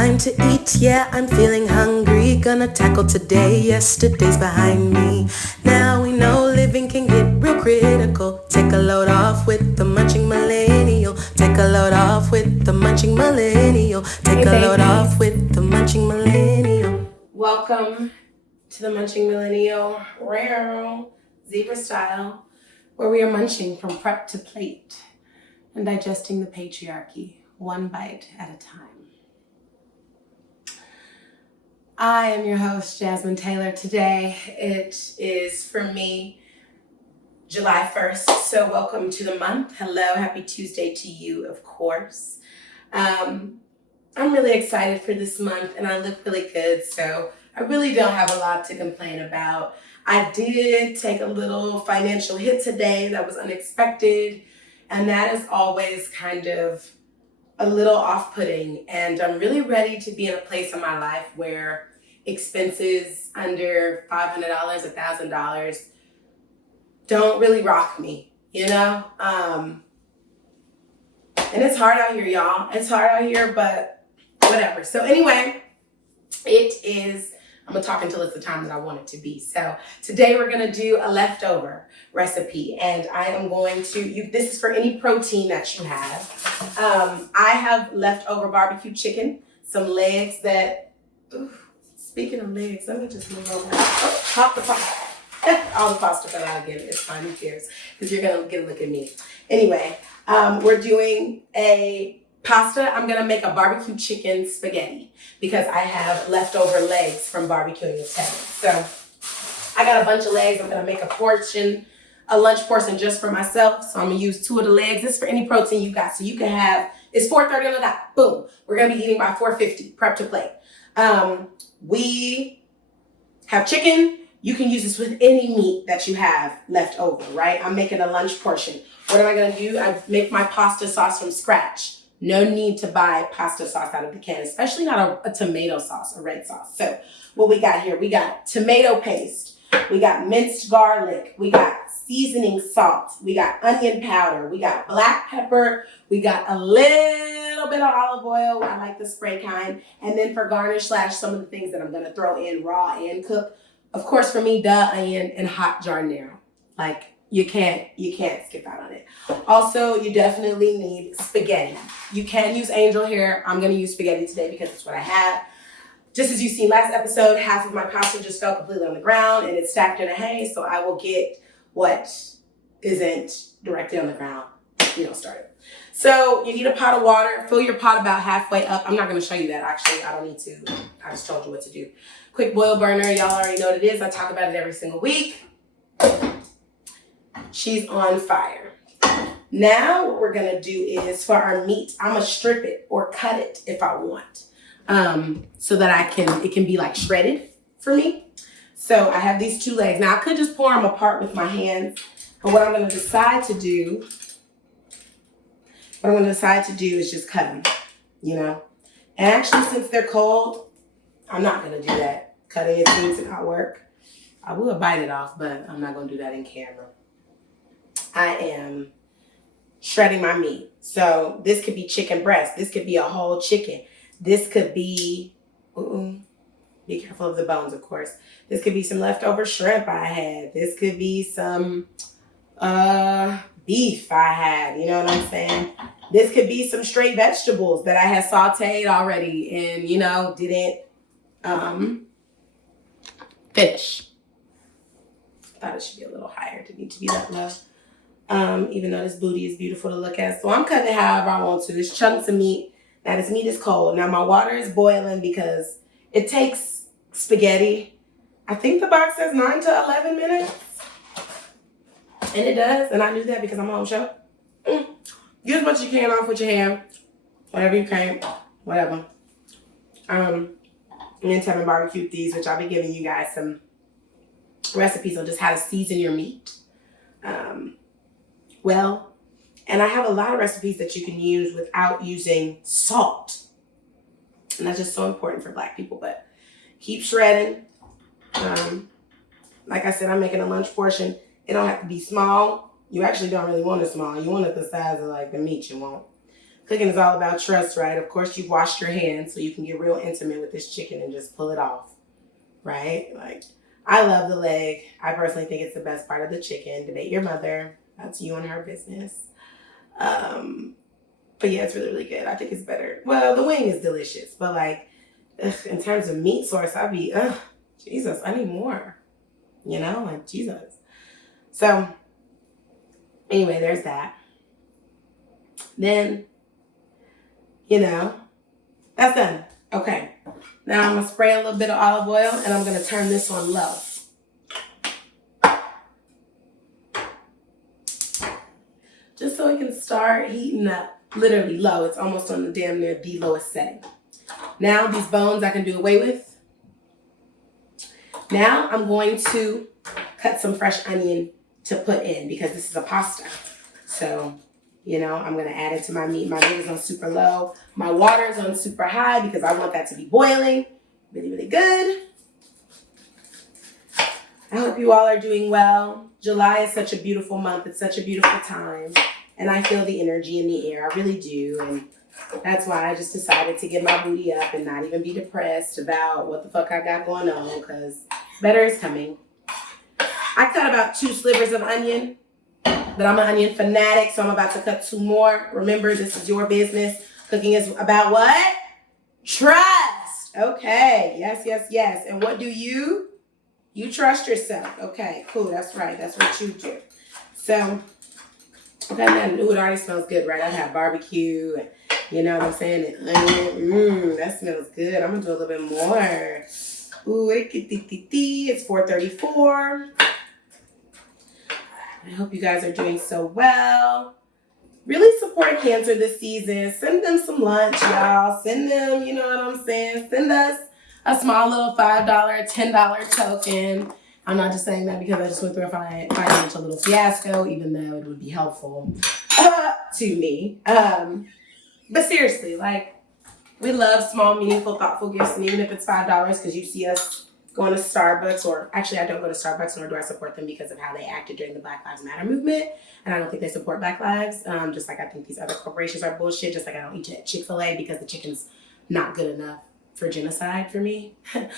time to eat, yeah, I'm feeling hungry. Gonna tackle today, yesterday's behind me. Now we know living can get real critical. Take a load off with the Munching Millennial. Take a load off with the Munching Millennial. Take a load off with the Munching Millennial. Welcome to the Munching Millennial, rare zebra style, where we are munching from prep to plate and digesting the patriarchy one bite at a time. I am your host, Jasmine Taylor. Today it is, for me, July 1st, so welcome to the month. Hello, happy Tuesday to you, of course. I'm really excited for this month and I look really good, so I really don't have a lot to complain about. I did take a little financial hit today that was unexpected, and that is always kind of a little off-putting, and I'm really ready to be in a place in my life where expenses under $500, $1,000 don't really rock me, you know? And it's hard out here, y'all. It's hard out here, but whatever. So anyway, I'm gonna talk until it's the time that I want it to be. So today we're gonna do a leftover recipe, and I am going to, this is for any protein that you have. I have leftover barbecue chicken, some legs that, speaking of legs, let me just move over. Oh, pop the pasta. All the pasta fell out again. It's fine, who cares? Because you're gonna get a look at me. Anyway, we're doing a pasta. I'm gonna make a barbecue chicken spaghetti because I have leftover legs from barbecuing with Teddy. So I got a bunch of legs. I'm gonna make a lunch portion just for myself. So I'm gonna use 2 of the legs. This is for any protein you got. So you can have, it's 4:30 on the dot. Boom. We're gonna be eating by 4:50, prep to plate. We have chicken. You can use this with any meat that you have left over, right? I'm making a lunch portion. What am I gonna do? I make my pasta sauce from scratch. No need to buy pasta sauce out of the can, especially not a tomato sauce, a red sauce. So what we got here, we got tomato paste, we got minced garlic, we got seasoning salt, we got onion powder, we got black pepper, we got a little bit of olive oil. I like the spray kind. And then for garnish / some of the things that I'm gonna throw in raw and cook. Of course, for me, onion and hot giardiniera. Like, you can't skip out on it. Also, you definitely need spaghetti. You can use angel hair. I'm gonna use spaghetti today because it's what I have. Just as you seen last episode, half of my pasta just fell completely on the ground and it's stacked in a hay, so I will get what isn't directly on the ground, started. So you need a pot of water. Fill your pot about halfway up. I'm not gonna show you that, actually. I don't need to. I just told you what to do. Quick boil burner, y'all already know what it is. I talk about it every single week. She's on fire. Now what we're gonna do is, for our meat, I'm gonna strip it or cut it if I want, so that it can be like shredded for me. So I have these 2 legs. Now I could just pour them apart with my hands, but what I'm gonna decide to do is just cut them, And actually, since they're cold, I'm not gonna do that. Cutting it seems to not work. I will bite it off, but I'm not gonna do that in camera. I am shredding my meat. So this could be chicken breast. This could be a whole chicken. This could be, be careful of the bones, of course. This could be some leftover shrimp I had. This could be some beef I had, you know what I'm saying? This could be some straight vegetables that I had sauteed already and, didn't finish. I thought it should be a little higher. Didn't need to be that low. Even though this booty is beautiful to look at. So I'm cutting it however I want to. There's chunks of meat. Now this meat is cold. Now my water is boiling because it takes spaghetti. I think the box says 9 to 11 minutes. And it does. And I knew that because I'm a home chef. Get as much as you can off with your hand. Whatever you can. Whatever. And then Tevin barbecued these, which I'll be giving you guys some recipes on just how to season your meat. And I have a lot of recipes that you can use without using salt. And that's just so important for Black people, but keep shredding. Like I said, I'm making a lunch portion. It don't have to be small. You actually don't really want it small. You want it the size of like the meat you want. Cooking is all about trust, right? Of course, you've washed your hands so you can get real intimate with this chicken and just pull it off, right? Like, I love the leg. I personally think it's the best part of the chicken. Debate your mother. That's you and her business. But yeah, it's really, really good. I think it's better. Well, the wing is delicious, but like, in terms of meat source, I'd be, Jesus, I need more. You know, like Jesus. So, anyway, there's that. Then, that's done. Okay. Now I'm going to spray a little bit of olive oil and I'm going to turn this on low. Just so it can start heating up. Literally low. It's almost on the damn near the lowest setting. Now these bones I can do away with. Now I'm going to cut some fresh onion to put in because this is a pasta. So, I'm going to add it to my meat. My meat is on super low. My water is on super high because I want that to be boiling. Really, really good. I hope you all are doing well. July is such a beautiful month. It's such a beautiful time. And I feel the energy in the air. I really do. And that's why I just decided to get my booty up and not even be depressed about what the fuck I got going on because better is coming. I cut about 2 slivers of onion. But I'm an onion fanatic, so I'm about to cut 2 more. Remember, this is your business. Cooking is about what? Trust. Okay. Yes, yes, yes. And what do you? You trust yourself. Okay, cool. That's right. That's what you do. So, okay, man. Ooh, it already smells good, right? I have barbecue, and you know what I'm saying? And onion. That smells good. I'm going to do a little bit more. Ooh, it's 4:34. I hope you guys are doing so well. Really support cancer this season. Send them some lunch, y'all. Send them, you know what I'm saying? Send us a small little $5, $10 token. I'm not just saying that because I just went through a financial little fiasco, even though it would be helpful to me. But seriously, like, we love small, meaningful, thoughtful gifts. And even if it's $5 because you see us going to Starbucks, or actually I don't go to Starbucks, nor do I support them because of how they acted during the Black Lives Matter movement. And I don't think they support Black lives. Just like I think these other corporations are bullshit. Just like I don't eat at Chick-fil-A because the chicken's not good enough for genocide for me. And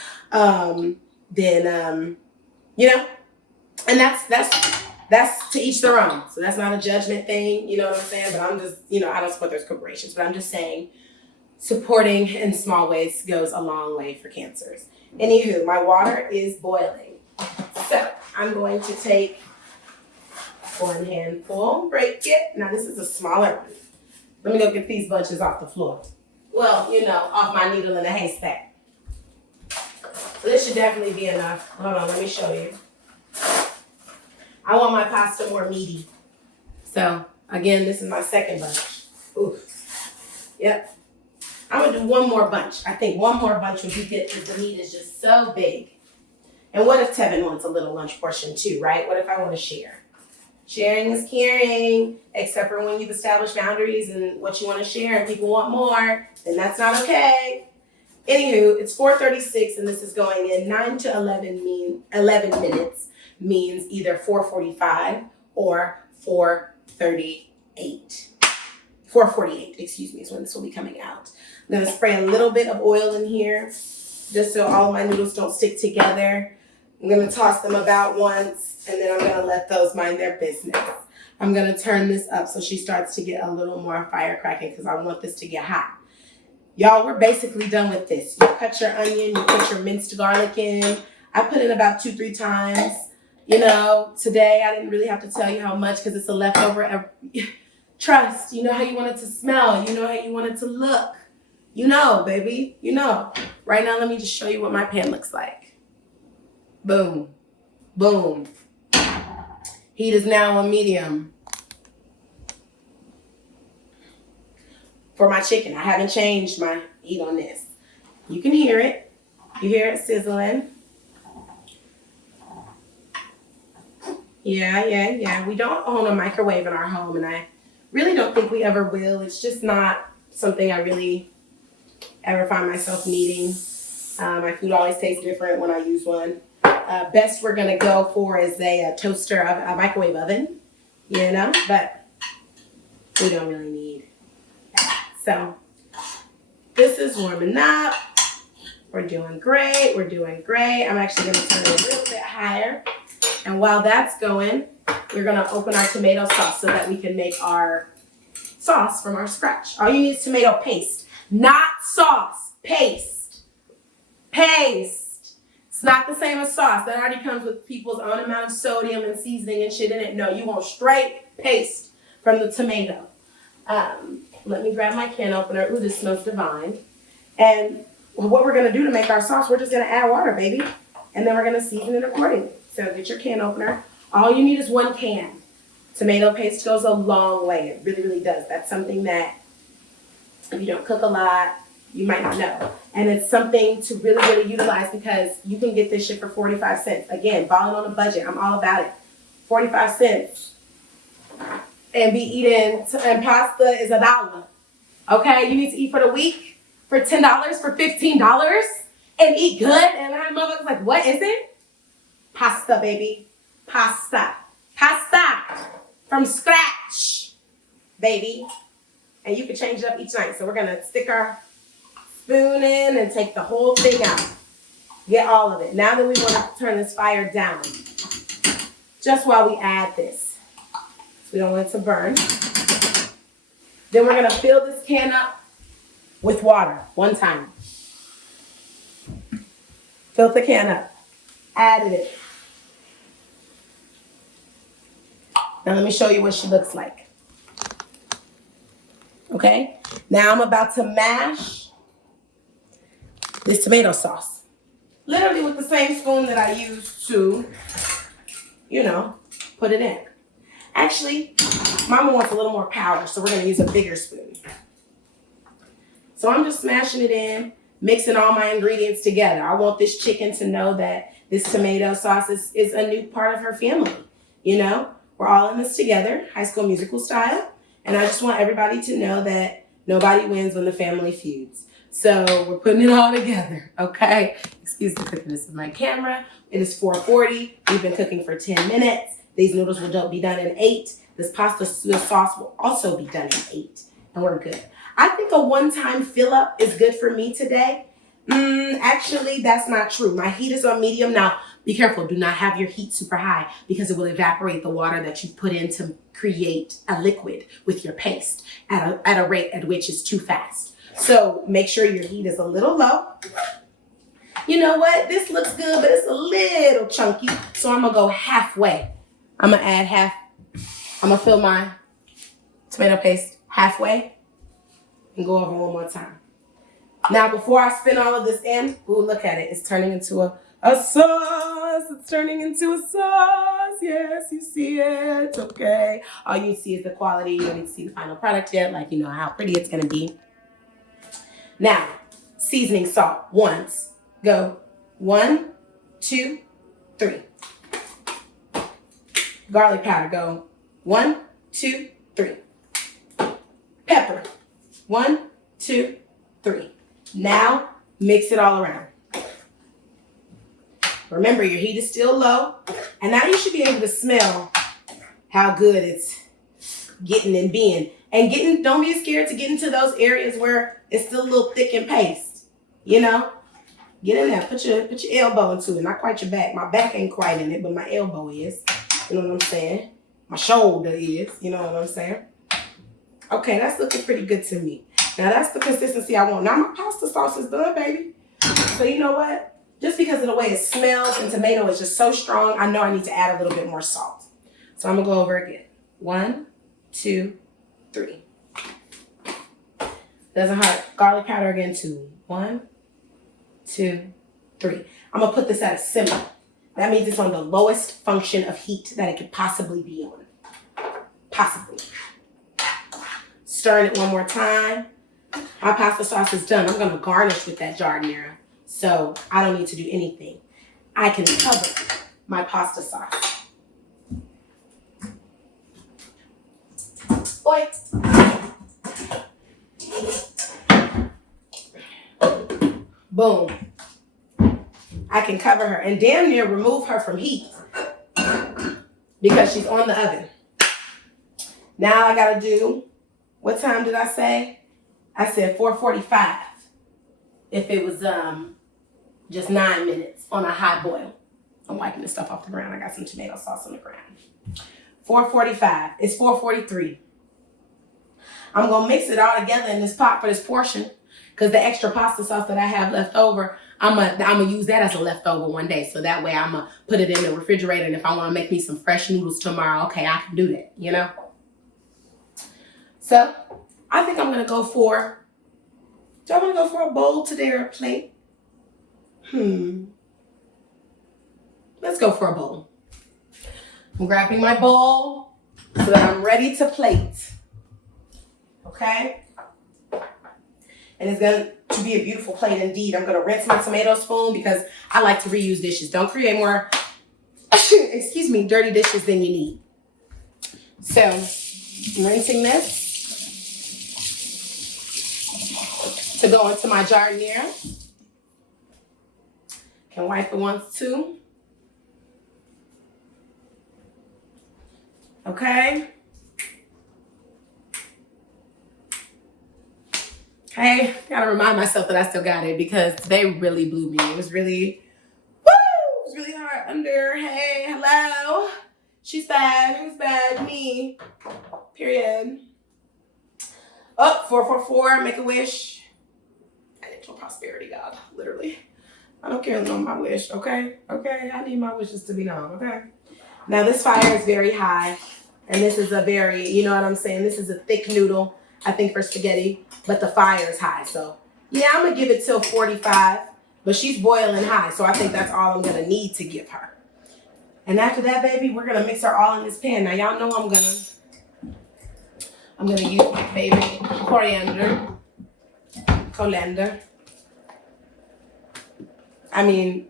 that's to each their own. So that's not a judgment thing, you know what I'm saying? But I'm just, I don't support those corporations, but I'm just saying supporting in small ways goes a long way for cancers. Anywho, my water is boiling. So I'm going to take 1 handful, break it. Now this is a smaller one. Let me go get these bunches off the floor. Well, off my needle in a haystack. So this should definitely be enough. Hold on, let me show you. I want my pasta more meaty. So again, this is my second bunch. Oof. Yep. I'm going to do 1 more bunch. I think 1 more bunch would be good because the meat is just so big. And what if Tevin wants a little lunch portion too, right? What if I want to share? Sharing is caring, except for when you've established boundaries and what you want to share and people want more, then that's not okay. Anywho, it's 4:36 and this is going in. 9 to 11 minutes means either 4:45 or 4:38. 4:48, excuse me, is when this will be coming out. I'm going to spray a little bit of oil in here just so all of my noodles don't stick together. I'm going to toss them about once, and then I'm going to let those mind their business. I'm going to turn this up so she starts to get a little more fire cracking because I want this to get hot. Y'all, we're basically done with this. You cut your onion, you put your minced garlic in. I put in about 2-3 times. Today I didn't really have to tell you how much because it's a leftover. Trust. You know how you want it to smell. You know how you want it to look. Baby. Right now, let me just show you what my pan looks like. Boom. Boom. Heat is now on medium. For my chicken, I haven't changed my heat on this. You can hear it. You hear it sizzling. Yeah. We don't own a microwave in our home, and I really don't think we ever will. It's just not something I really ever find myself needing. My food always tastes different when I use one. Best we're gonna go for is a toaster, a microwave oven, but we don't really need that. So this is warming up. We're doing great. We're doing great. I'm actually going to turn it a little bit higher. And while that's going, we're going to open our tomato sauce so that we can make our sauce from our scratch. All you need is tomato paste, not sauce. Paste. Paste. It's not the same as sauce. That already comes with people's own amount of sodium and seasoning and shit in it. No, you want straight paste from the tomato. Let me grab my can opener. Ooh, this smells divine. And what we're going to do to make our sauce, we're just going to add water, baby. And then we're going to season it accordingly. So get your can opener. All you need is 1 can. Tomato paste goes a long way. It really, really does. That's something that if you don't cook a lot, you might not know. And it's something to really, really utilize because you can get this shit for 45 cents. Again, balling on a budget. I'm all about it. 45 cents. And be eating, and pasta is $1. Okay? You need to eat for the week for $10, for $15, and eat good. And that motherfucker's like, what is it? Pasta, baby. Pasta. Pasta. From scratch, baby. And you can change it up each night. So we're going to stick our spoon in and take the whole thing out. Get all of it. Now that we want to turn this fire down, just while we add this. So we don't want it to burn. Then we're going to fill this can up with water 1 time. Fill the can up. Added it. Now let me show you what she looks like. Okay? Now I'm about to mash this tomato sauce. Literally with the same spoon that I used to, put it in. Actually, Mama wants a little more power, so we're going to use a bigger spoon. So I'm just smashing it in, mixing all my ingredients together. I want this chicken to know that this tomato sauce is a new part of her family. We're all in this together, High School Musical style. And I just want everybody to know that nobody wins when the family feuds. So we're putting it all together, okay? Excuse the quickness of my camera. It is 4:40. We've been cooking for 10 minutes. These noodles will be done in 8. This pasta sauce will also be done in 8. And we're good. I think a 1-time fill up is good for me today. Actually, that's not true. My heat is on medium. Now, be careful. Do not have your heat super high because it will evaporate the water that you put in to create a liquid with your paste at a rate at which is too fast. So make sure your heat is a little low. You know what? This looks good, but it's a little chunky. So I'm going to go halfway. I'm going to add half. I'm going to fill my tomato paste halfway and go over one more time. Now, before I spin all of this in, ooh, look at it. It's turning into a sauce. It's turning into a sauce. Yes, you see it. Okay. All you see is the quality. You don't need to see the final product yet, like you know how pretty it's going to be. Now, seasoning salt. Once. Go. 1, 2, 3. Garlic powder. Go. 1, 2, 3. Pepper. 1, 2, 3. Now, mix it all around. Remember, your heat is still low. And now you should be able to smell how good it's getting and being. And don't be scared to get into those areas where it's still a little thick and paste. Get in there. Put your elbow into it. Not quite your back. My back ain't quite in it, but my elbow is. You know what I'm saying? My shoulder is. You know what I'm saying? Okay, that's looking pretty good to me. Now, that's the consistency I want. Now, my pasta sauce is done, baby. So, you know what? Just because of the way it smells and tomato is just so strong, I know I need to add a little bit more salt. So, I'm going to go over again. 1, 2, 3. Doesn't hurt. Garlic powder again, 2. 1, 2, 3. I'm going to put this at a simmer. That means it's on the lowest function of heat that it could possibly be on. Possibly. Stirring it one more time. My pasta sauce is done. I'm going to garnish with that giardiniera. So I don't need to do anything. I can cover my pasta sauce. Oi. Boom. I can cover her and damn near remove her from heat because she's on the oven. Now I got to do, what time did I say? I said 4:45 if it was just 9 minutes on a high boil. I'm wiping this stuff off the ground. I got some tomato sauce on the ground. 4:45. It's 4:43. I'm going to mix it all together in this pot for this portion because the extra pasta sauce that I have left over, I'm gonna use that as a leftover one day. So that way I'm going to put it in the refrigerator, and if I want to make me some fresh noodles tomorrow, okay, I can do that, you know? So I think I'm going to go for, do I want to go for a bowl today or a plate? Let's go for a bowl. I'm grabbing my bowl so that I'm ready to plate. Okay? And it's going to be a beautiful plate indeed. I'm going to rinse my tomato spoon because I like to reuse dishes. Don't create more, excuse me, dirty dishes than you need. So, I'm rinsing this to go into my jardiniere. Can wipe it once too. Okay. Okay, gotta remind myself that I still got it because they really blew me. It was really, woo! It was really hard under. Hey, hello. She's bad. Who's bad? Me. Period. Oh, 444, make a wish. Financial prosperity, God, literally. I don't care about my wish, okay? Okay, I need my wishes to be known, okay? Now this fire is very high, and this is a very, you know what I'm saying? This is a thick noodle, I think, for spaghetti, but the fire is high. So yeah, I'm gonna give it till 45, but she's boiling high, so I think that's all I'm gonna need to give her. And after that, baby, we're gonna mix her all in this pan. Now y'all know I'm gonna use my favorite coriander. I mean,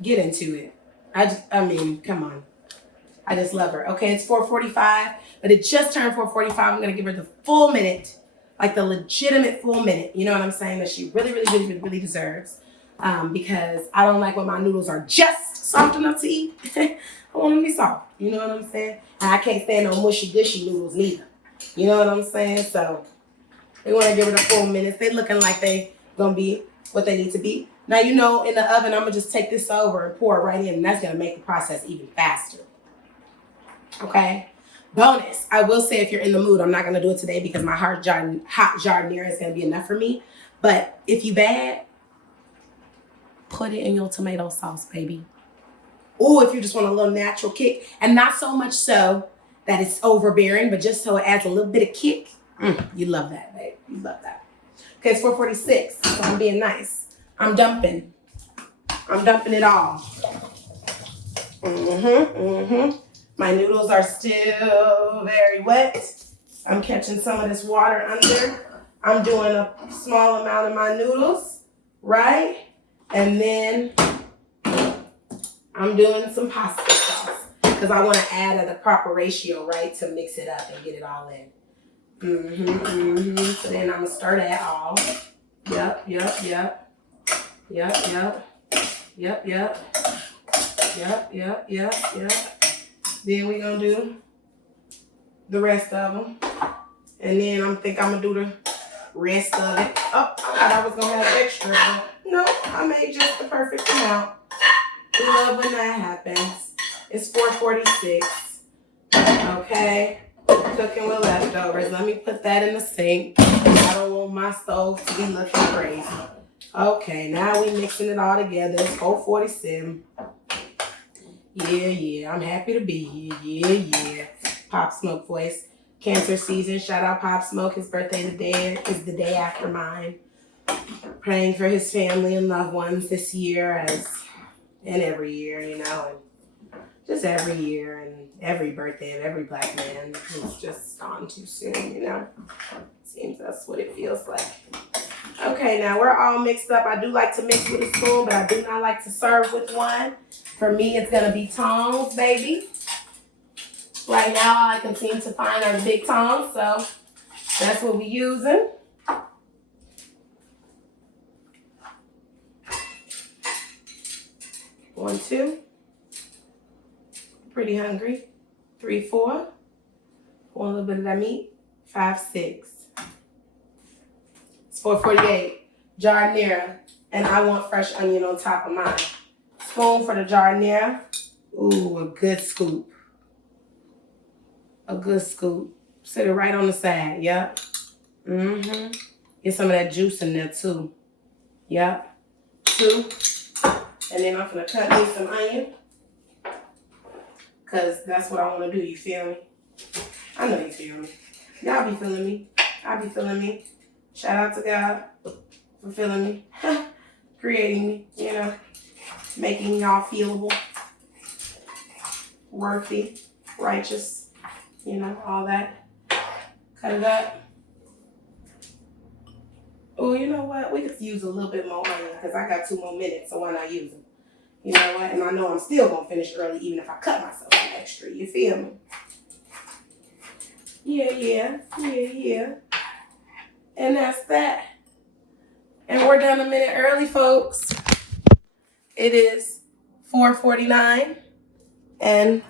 get into it. I mean, come on. I just love her. Okay, it's 4:45, but it just turned 4:45. I'm gonna give her the full minute, like the legitimate full minute. You know what I'm saying? That she really deserves. Because I don't like when my noodles are just soft enough to eat. I want them to be soft. You know what I'm saying? And I can't stand no mushy gushy noodles neither. You know what I'm saying? So we want to give it a full minute. They looking like they gonna be what they need to be. Now, you know, in the oven, I'm going to just take this over and pour it right in, and that's going to make the process even faster. Okay? Bonus, I will say if you're in the mood, I'm not going to do it today because my hot jardiniere is going to be enough for me. But if you bad, put it in your tomato sauce, baby. Or if you just want a little natural kick, and not so much so that it's overbearing, but just so it adds a little bit of kick. You love that, babe. You love that. Okay, it's 4:46, so I'm being nice. I'm dumping it all. My noodles are still very wet. I'm catching some of this water under. I'm doing a small amount of my noodles, right? And then I'm doing some pasta sauce because I want to add at the proper ratio, right, to mix it up and get it all in. So then I'm going to stir that all. Yep. Then we're going to do the rest of them. And then I'm going to do the rest of it. Oh, I thought I was going to have extra, but no, I made just the perfect amount. We love when that happens. It's 4:46. Okay. Cooking with leftovers. Let me put that in the sink. I don't want my stove to be looking crazy. Okay, now we mixing it all together. It's 4:47. Yeah. I'm happy to be here. Yeah. Pop Smoke voice. Cancer season. Shout out Pop Smoke. His birthday today is the day after mine. Praying for his family and loved ones this year and every year, you know, and just every year and every birthday of every black man who's just gone too soon, you know. Seems that's what it feels like. Okay, now we're all mixed up. I do like to mix with a spoon, but I do not like to serve with one. For me, it's going to be tongs, baby. Right now, all I can seem to find are the big tongs, so that's what we're using. One, two. Pretty hungry. 3, 4. Want a little bit of that meat. 5, 6. $4.48. Jardinera. And I want fresh onion on top of mine. Spoon for the jardinera. Ooh, a good scoop. A good scoop. Sit it right on the side. Yep. Mm-hmm. Get some of that juice in there too. Yep. 2. And then I'm gonna cut me some onion. Cause that's what I wanna do, you feel me? I know you feel me. Y'all be feeling me. I be feeling me. Shout out to God for feeling me. Creating me, you know. Making y'all feelable. Worthy. Righteous. You know, all that. Cut it up. Oh, you know what? We could use a little bit more onion because I got 2 more minutes, so why not use them? You know what? And I know I'm still going to finish early even if I cut myself some extra. You feel me? Yeah. And that's that. And we're done a minute early, folks. It is 4:49. And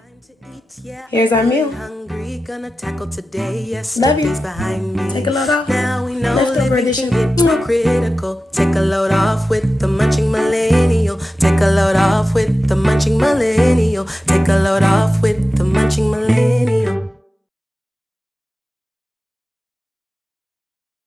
here's our meal. Hungry, gonna tackle today. Love Yesterday's you. behind me. Take a load off. Now we know Leftover living edition. can get real critical. Take a load off with the Munching Millennial. Take a load off with the Munching Millennial. Take a load off with the Munching Millennial.